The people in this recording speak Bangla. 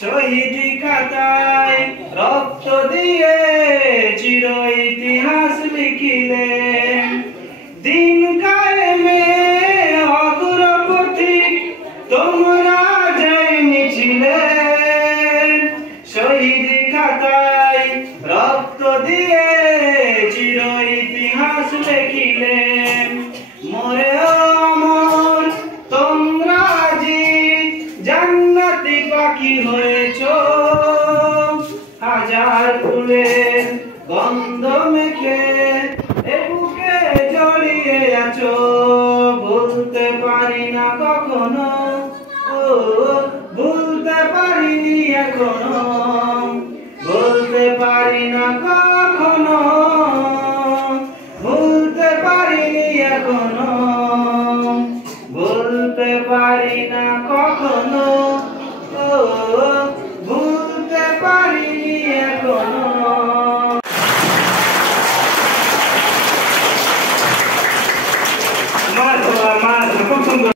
শহীদি খাতায় রক্ত দিয়ে চির ইতিহাস লিখিলেন। দিন কায়েমে অগ্রপথিক তোমরা জয়নি ছিলেন। শহীদি খাতায় রক্ত দিয়ে চির ইতিহাস লিখিলেন। মোরে অমর তোমরা জি জান্নাতি পাখি হয়েছ। হাজার ফুলের গন্ধ মেখে এ বুকে জড়িয়ে আছো। ভুলতে পারি না কখনো, ও ভুলতে পারিনি এখনো। ভুলতে পারি না কখনো, ভুলতে পারিনি এখনো। ভুলতে পারি না কখনো, ও ভুলতে পারিনি এখনো। মাছ খুব সুন্দর।